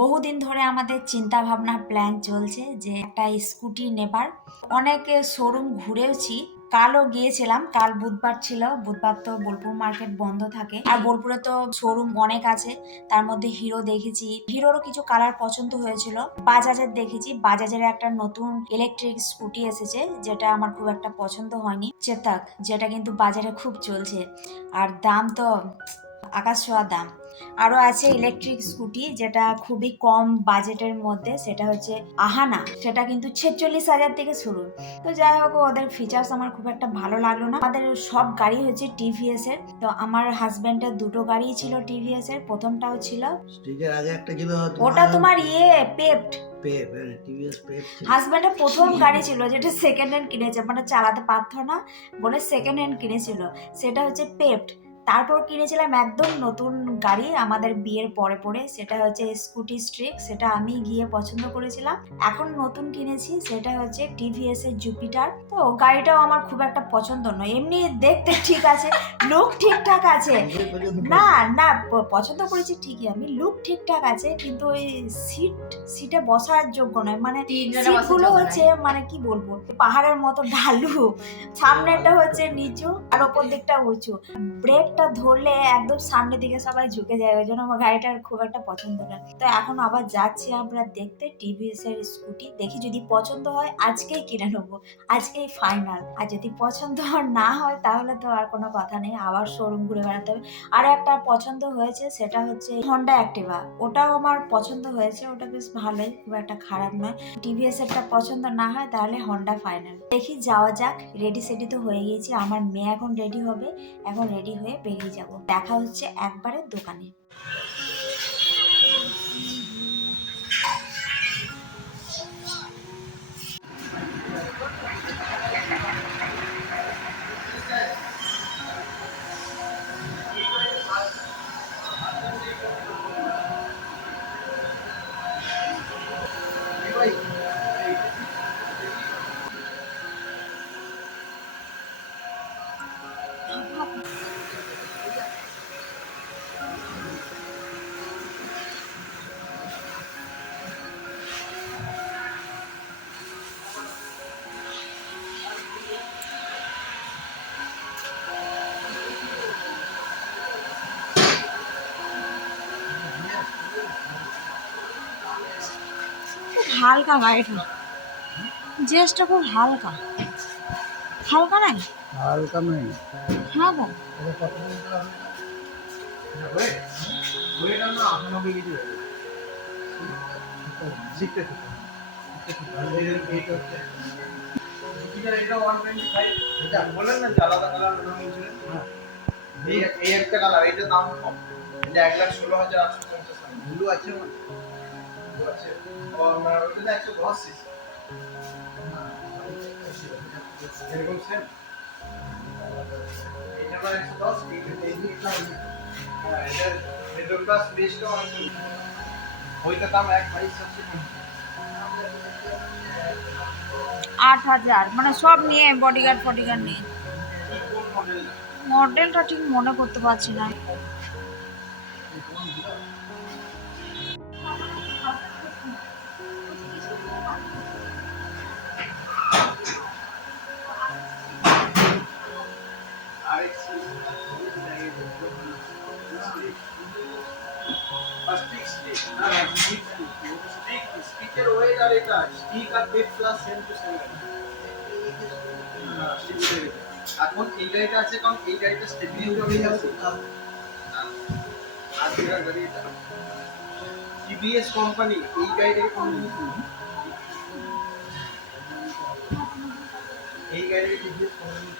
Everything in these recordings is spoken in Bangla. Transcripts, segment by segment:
বহুদিন ধরে আমাদের চিন্তা ভাবনা প্ল্যান চলছে যে একটা স্কুটি নেবার। অনেক শোরুম ঘুরেওছি, কালও গিয়েছিলাম। কাল বুধবার ছিল, বুধবার তো বোলপুর মার্কেট বন্ধ থাকে, আর বোলপুরে তো শোরুম অনেক আছে। তার মধ্যে হিরো দেখেছি, হিরোরও কিছু কালার পছন্দ হয়েছিল। বাজাজের দেখেছি, বাজাজের একটা নতুন ইলেকট্রিক স্কুটি এসেছে যেটা আমার খুব একটা পছন্দ হয়নি, চেতাক, যেটা কিন্তু বাজারে খুব চলছে। আর দাম তো আকাশ ছোঁয়া দাম। আরো আছে ইলেকট্রিক স্কুটি যেটা খুবই কম বাজেটের মধ্যে, সেটা হচ্ছে আহানা, সেটা কিন্তু 46,000 থেকে শুরু। তো যাই হোক, ওদের ফিচার্স আমার খুব একটা ভালো লাগলো না। আমাদের সব গাড়ি হচ্ছে টিভিএস এর। তো আমার হাজবেন্ডের দুটো গাড়ি ছিল টিভিএস এর, প্রথমটাও ছিল স্টিকের আগে একটা ছিল ওটা তোমার পেপড। টিভিএস পেপ ছিল। হাজব্যান্ডের প্রথম গাড়ি ছিল যেটা সেকেন্ড হ্যান্ড কিনেছে, মানে চালাতে পারতো না বলে সেকেন্ড হ্যান্ড কিনেছিল, সেটা হচ্ছে পেপড। তারপর কিনেছিলাম একদম নতুন গাড়ি আমাদের বিয়ের পরে পরে, সেটা হচ্ছে স্কুটি স্ট্রিক, সেটা আমি গিয়ে পছন্দ করেছিলাম। এখন নতুন কিনেছি, সেটা হচ্ছে টিভিএস এর জুপিটার। তো গাড়িটাও আমার খুব একটা পছন্দ নয়, এমনি দেখতে ঠিক আছে, লুক ঠিকঠাক আছে। না না, পছন্দ করেছি ঠিকই আমি, লুক ঠিকঠাক আছে, কিন্তু ওই সিটে বসার যোগ্য নয়। মানে সিটগুলো হচ্ছে, মানে কি বলবো, পাহাড়ের মতো ঢালু, সামনেটা হচ্ছে নিচু আর ওপর দিকটা উঁচু। ব্রেকটা ধরলে একদম সামনের দিকে সবাই ঝুঁকে যায়, ওই জন্য আমার গাড়িটার খুব একটা পছন্দ না। তো এখন আবার যাচ্ছি আমরা দেখতে টিভিএস এর স্কুটি, দেখি যদি পছন্দ হয় আজকেই কিনে নেবো, আজকেই ফাইনাল। আর যদি পছন্দ না হয় তাহলে তো আর কোনো কথা নেই, আবার শোরুম ঘুরে বেড়াতে হবে। আর একটা পছন্দ হয়েছে, সেটা হচ্ছে হন্ডা অ্যাক্টিভা, ওটাও আমার পছন্দ হয়েছে, ওটা বেশ ভালোই, খুব একটা খারাপ নয়। টিভিএস এরটা পছন্দ না হয় তাহলে হন্ডা ফাইনাল। দেখি যাওয়া যাক, রেডি সেডি তো হয়ে গিয়েছি, আমার মেয়ে এখন রেডি হবে, এখন রেডি হয়ে বেরিয়ে যাব। দেখা হচ্ছে একবারে দোকানে। খুব হালকা গাড়িটা, জিনিসটা খুব হালকা, হালকা নাই, হালকা নয়। হ্যাঁ গো। বললেন না যে আলাদা কালার বলছিলেন, এই একটা কালার, এইটার দাম কম, এটা 1,16,850 টাকা। ব্লু আছে ব্লু আছে, ওটা 110 সিসি, এরকম সেম। এটা আবার 110, হ্যাঁ, এটা মিডল ক্লাস বেসটা অনেক, ওইটার দাম 1,22,750। 8,000, মানে সব নিয়ে, বডিগার্ড ফডিগার্ড নিয়ে। কোন মডেলটা? মডেলটা ঠিক মনে করতে পারছি না। স্টিকের ওয়েট আর এটা স্টিক আর পেপ প্লাস সেম টু সেম। এখন এই গাড়িটা আছে কারণ এই গাড়িটা স্টেবিলিটি হয়ে যাচ্ছে। আর যেটা গাড়ি এটা টিভিএস কোম্পানি, এই গাড়িটাকে কোম্পানি, এই গাড়িটাকে টিভিএস কোম্পানি।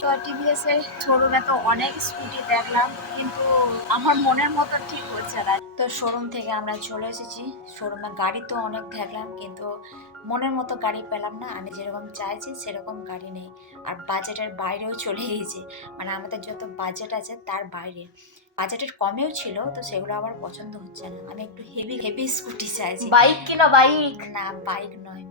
তো টিভিএস এর শোরুমে তো অনেক স্কুটি দেখলাম, কিন্তু আমার মনের মতো ঠিক হচ্ছে না। তো শোরুম থেকে আমরা চলে এসেছি, শোরুমে গাড়ি তো অনেক দেখলাম, কিন্তু মনের মতো গাড়ি পেলাম না, আমি যেরকম চাইছি সেরকম গাড়ি নেই। আর বাজেটের বাইরেও চলে গিয়েছে, মানে আমাদের যত বাজেট আছে তার বাইরে। বাজেটের কমেও ছিল, তো সেগুলো আমার পছন্দ হচ্ছে না। আমি একটু হেভি হেভি স্কুটি চাইছি। বাইক কিনা বাইক। না বাইক নয়,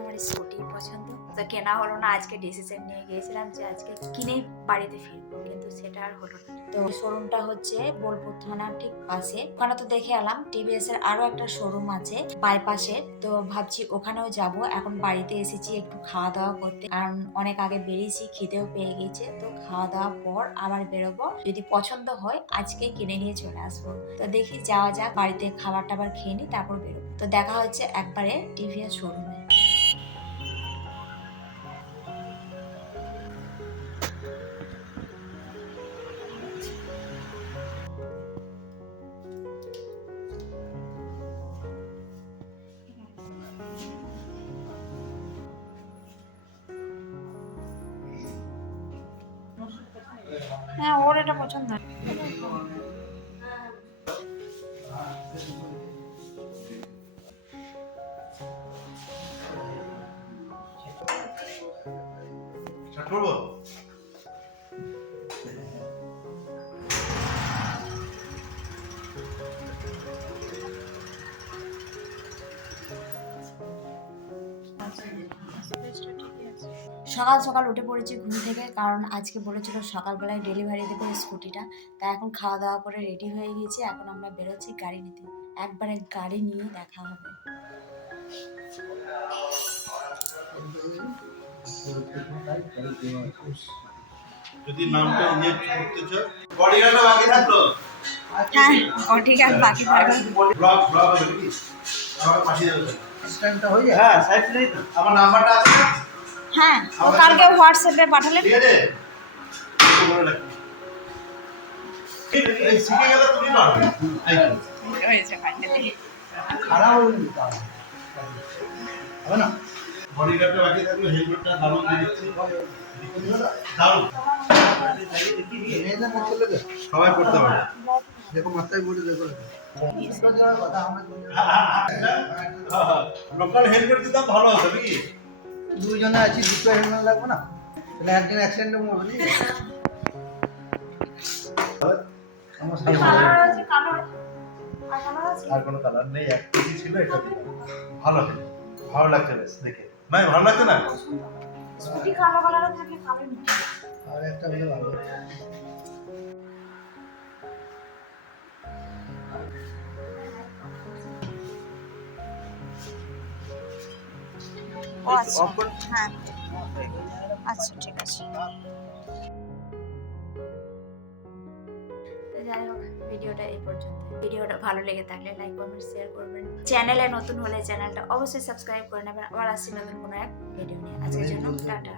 আমার স্কুটি পছন্দ। তো কেনা হলো না। আজকে ডিসিশন নিয়ে গিয়েছিলাম যে আজকে কিনেই বাড়িতে ফিরবো, কিন্তু সেটা আর হলো না। তো শোরুমটা হচ্ছে বোলপুর থানার ঠিক পাশে। ওখানে তো দেখে এলাম টিভিএস এর আরো একটা শোরুম আছে বাইপাসে, তো ভাবছি ওখানেও যাব। এখন বাড়িতে এসেছি একটু খাওয়া দাওয়া করতে, কারণ অনেক আগে বেরিয়েছি, খিদেও পেয়ে গেছে। তো খাওয়া দাওয়ার পর আবার বেরোবো, যদি পছন্দ হয় আজকে কিনে নিয়ে চলে আসবো। তো দেখি যাওয়া যাক, বাড়িতে খাবার টাবার খেয়ে নিই, তারপর বেরোবো। তো দেখা হচ্ছে একবারে টিভিএস শোরুমে। হ্যাঁ, ওর এটা পছন্দ। স্টার্ট করবো? সকাল সকাল উঠে পড়েছি ঘুম থেকে, কারণ আজকে বলেছিল সকালবেলায় ডেলিভারি দেবে স্কুটিটা। তাই এখন খাওয়া দাওয়া করে রেডি হয়ে গেছি, এখন আমরা বেরোচ্ছি গাড়ি নিতে। একবারে গাড়ি নিয়ে দেখা হবে। যদি নামটা ইয়ে করতে চাও, বডিগার্ডটা বাকি থাকলো। হ্যাঁ, বডিগার্ড বাকি থাকবে। ব্লগ হবে নাকি? আমাকে পাঠিয়ে দেবে। স্ট্যান্ডটা হয়ে যায়। হ্যাঁ, সাইড নেই তো। আমার নাম্বারটা আছে না? হ্যাঁ, ও কালকে হোয়াটসঅ্যাপে পাঠালেন। ঠিক আছে? একটু বলে রাখি। এই শিখে গেলে তুমি পারবে। এই তো। হয়েছে ফাইনালি। খারাপ হয়ে গেল তাহলে। হবে না? বডিগার্ডটা বাকি থাকলো, হেলমেটটা দারুণ দিয়ে দিচ্ছি। দারুণ। এনে না চলে যাবে। সবাই করতে পারে। দেখো মাথায় বলে দেখো। লোকাল হেলমেট দিতাম ভালো হতো নাকি? দুইজনে আছি, দুটো হেলমেট লাগবে না? তাহলে একজন অ্যাক্সিডেন্টে মরবে না? আমার সামনে আর কোনো কালার নেই, একটাই ছিল, এটা দিলাম। ভালো হলো, ভালো লাগছে বেশ দেখে। নাই ভালো লাগছে না? স্কুটি কালো কালারে থাকলে কালো নিতে। আর একটা হলে ভালো। ও আচ্ছা, হ্যাঁ আচ্ছা ঠিক আছে। তো যাই হোক, ভিডিওটা এই পর্যন্ত। ভিডিওটা ভালো লেগে থাকলে লাইক কমেন্ট শেয়ার করবেন। চ্যানেলে নতুন হলে চ্যানেলটা অবশ্যই সাবস্ক্রাইব করে নেবেন। আবার আসছি নতুন কোনো এক ভিডিও নিয়ে। আজকের জন্য টাটা।